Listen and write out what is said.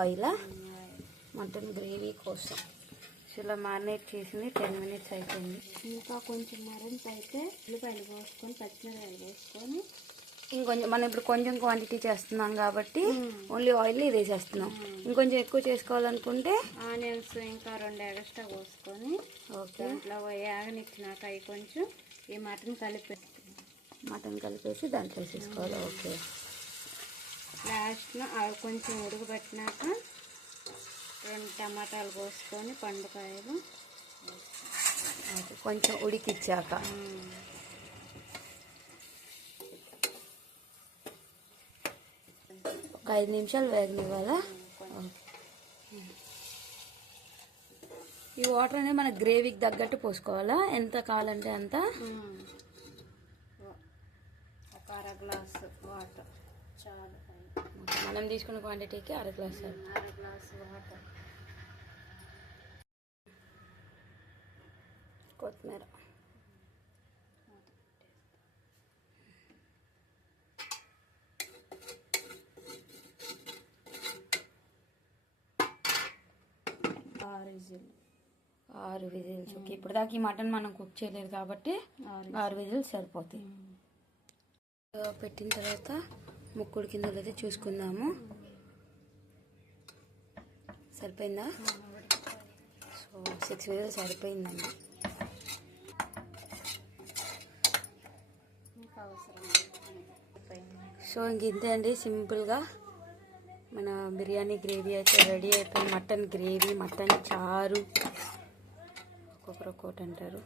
Oil mutton gravy కోసం. ఇలా marinate చేసింది 10 minutes అయిపోయింది. ఇంకా కొంచెం మరింత అయితే ఉల్లిపాయలు పోసుకొని పచ్చిమిరపాయలు పోసుకొని ఇంకొంచెం మనం ఇప్పుడు కొంచెం క్వాంటిటీ చేస్తున్నాం కాబట్టి ఓన్లీ ఆయిల్ ఇది వేసేస్తున్నాం. ఇంకొంచెం ఎక్కువ చేసుకోవాలనుకుంటే ఆనియన్స్ ఇంకా 2 ఎక్స్ట్రా పోసుకొని దాంట్లో యాగనిచ్చినాక అవి కొంచెం ఈ మటన్ కలిపేసి దాంట్లో వేసేసుకోవాలి. ఓకే. లాస్ట్లో అవి కొంచెం ఉడకబెట్టినాక 2 టమాటాలు పోసుకొని పండుకాయలు కొంచెం ఉడికిచ్చాక ఒక 5 నిమిషాలు వేగనివ్వాలా. ఈ వాటర్ అనేది మన గ్రేవీకి తగ్గట్టు పోసుకోవాలా? ఎంత కావాలంటే అంత. ఒక 1/2 గ్లాసు వాటర్ చాలు. మనం తీసుకున్న క్వాంటిటీకి 1/2 గ్లాసు. 1/2 glass water. కొత్తిమీర. ఆరు విజిల్స్. ఓకే. ఇప్పుడు దాకా ఈ మటన్ మనం కుక్ చేయలేదు కాబట్టి 6 విజిల్స్ సరిపోతాయి. పెట్టిన తర్వాత ముక్కుడు కింద అయితే చూసుకుందాము. సరిపోయిందా? సో 6 విజిల్స్ సరిపోయిందండి. సో ఇంక ఇంతే అండి, సింపుల్గా మన బిర్యానీ గ్రేవీ అయితే రెడీ అయిపోయింది. మటన్ గ్రేవీ, మటన్ చారు, ఒక్కొక్కరు ఒక్కోటి అంటారు.